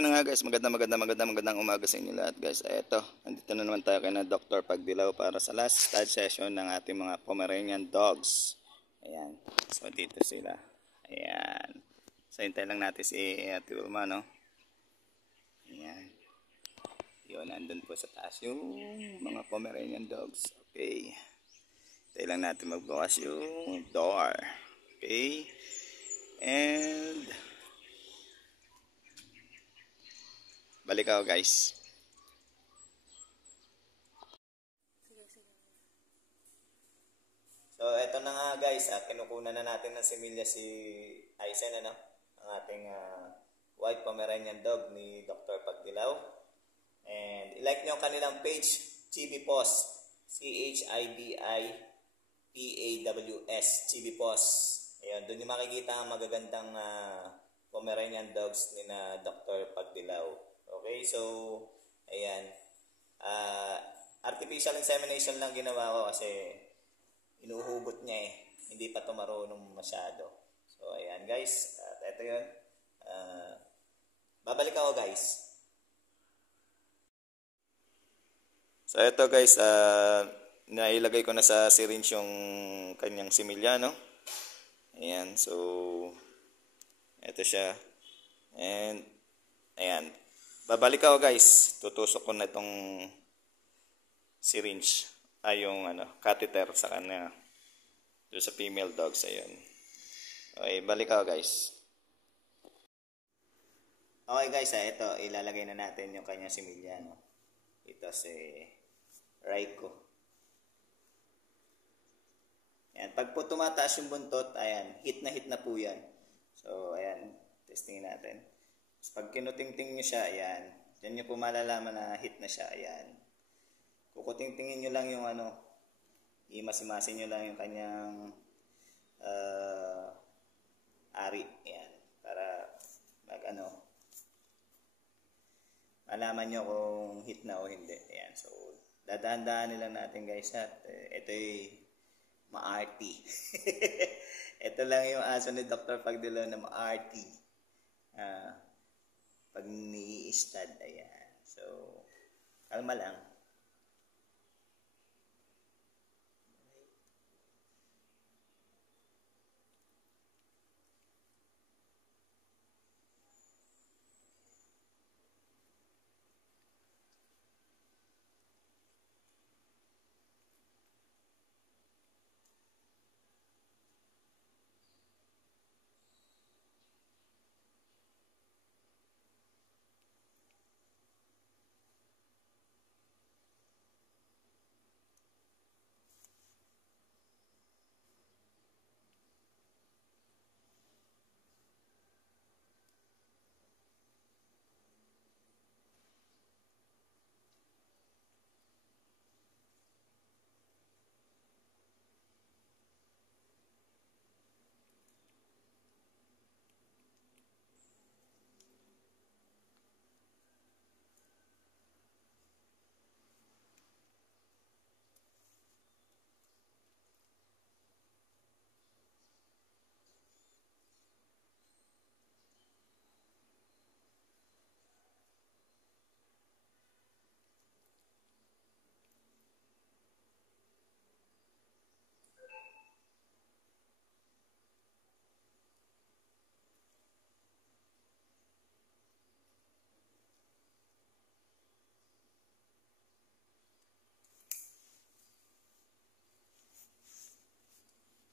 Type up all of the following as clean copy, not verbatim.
yun na nga guys, magandang umaga sa inyo lahat guys. Eto, nandito na naman tayo kay na Dr. Pagdilaw para sa last stud session ng ating mga Pomeranian dogs. Ayan, so dito sila. Ayan, so hintayin lang natin si Ate Wilma, no? Ayan, yun, nandun po sa taas yung mga Pomeranian dogs. Okay, hintayin lang natin magbukas yung door. Okay, and balik ako guys. So eto na nga guys, kinukunan na natin ng similya si Aizen, ano? Ang ating white Pomeranian dog ni Dr. Pagdilaw. And i-like nyo ang kanilang page, Chibi Paws, CHIBIPAWS, Chibi Paws. Ayun, doon yung makikita ang magagandang Pomeranian dogs ni na Dr. Pagdilaw. Okay, so ayan, artificial insemination lang ginawa ko kasi inuhubot niya hindi pa ito marunong masyado. So ayan guys, at ito yun, babalik ako guys. So ito guys, nailagay ko na sa syringe yung kanyang similya, no? Ayan, so ito siya, and ayan, babalik ako guys, tutusok ko na itong syringe, yung catheter sa kanya doon sa female dogs. Ayun, okay, balik ako guys. Okay guys, ito ilalagay na natin yung kanyang similya, no? Ito si Raiko. Ayan, pag po tumataas yung buntot, ayan, hit na po yan. So ayan, testingin natin. So, pag kinutingting nyo siya, ayan, dyan nyo po malalaman na hit na siya. Ayan, kukutingtingin nyo lang yung imasimasin nyo lang yung kanyang ari. Ayan, para malaman nyo kung hit na o hindi. Ayan, so dadaan-daan nila natin guys, at ito'y maarty. Ito lang yung aso ni Dr. Pagdilaw na maarty. Pag ni-stud, ayan. So, kalma lang.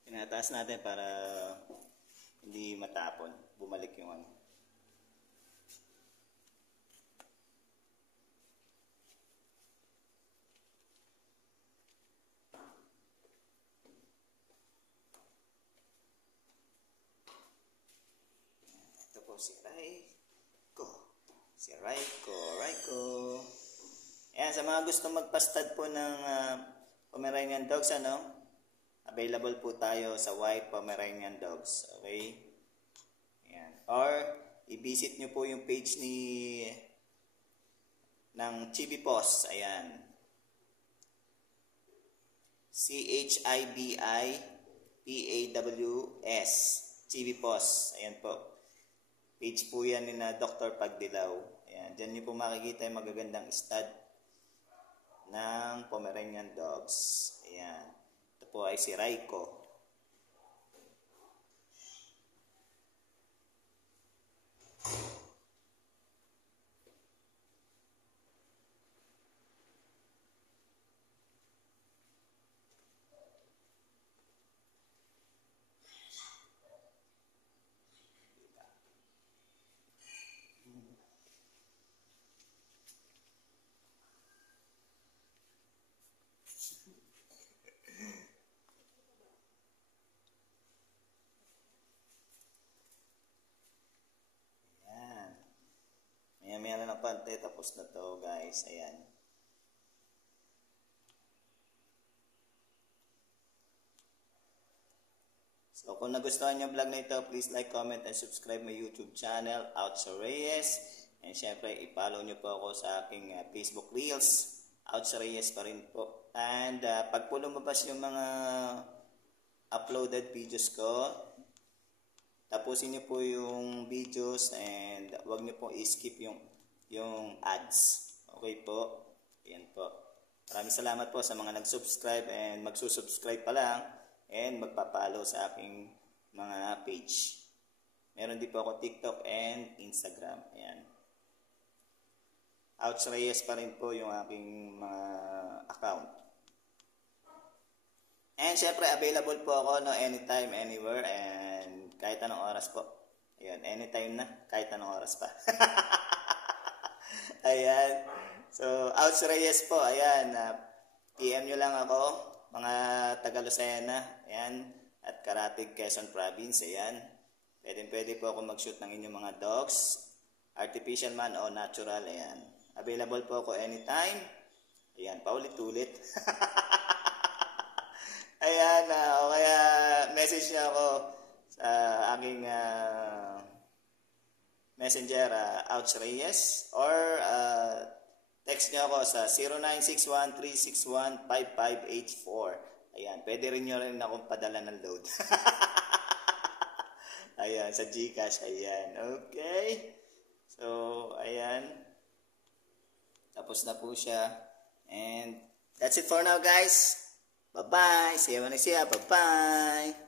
Pinataas natin para hindi matapon, bumalik yung ito po si Raiko. Ayan, sa mga gusto magpastad po ng Pomeranian dogs, available po tayo sa white Pomeranian dogs. Okay? Ayan. Or i-visit nyo po yung page ng Chibi Paws. Ayan, CHIBIPAWS, Chibi Paws. Ayan po, page po yan ni na Dr. Pagdilaw. Ayan, dyan nyo po makikita yung magagandang stud ng Pomeranian Dogs. Ayan. Ito po ay si Raiko. Maya na ng pante, tapos na to guys. Ayan. So kung nagustuhan nyo yung vlog na ito, please like, comment, and subscribe my YouTube channel, Outs Reyes. And syempre, i-follow nyo po ako sa aking Facebook Reels, Outs Reyes pa rin po. And pag po lumabas yung mga uploaded videos ko, tapusin nyo po yung videos and huwag nyo po i-skip yung ads. Okay po? Ayan po. Maraming salamat po sa mga nag-subscribe and magsusubscribe pa lang and magpa-follow sa aking mga page. Meron din po ako TikTok and Instagram. Ayan. Outs Reyes pa rin po yung aking mga account. And syempre, available po ako no, anytime, anywhere, and kahit anong oras po. Ayan, anytime na, kahit anong oras pa. Ayan. So, Outs Reyes po, ayan. PM nyo lang ako, mga taga Lucena, ayan, at Karatig, Quezon Province, ayan. Pwede po ako mag-shoot ng inyong mga dogs, artificial man o natural, ayan. Available po ako anytime. Ayan, paulit-ulit. Ayan, o kaya message niyo ako sa aking messenger, Outs Reyes, or text niyo ako sa 0961-361-5584. Ayan, pwede rin nyo rin akong padala ng load. Ayan, sa GCash, ayan. Okay. So, ayan. Tapos na po siya. And that's it for now, guys. Bye-bye. See you when I see you. Bye-bye.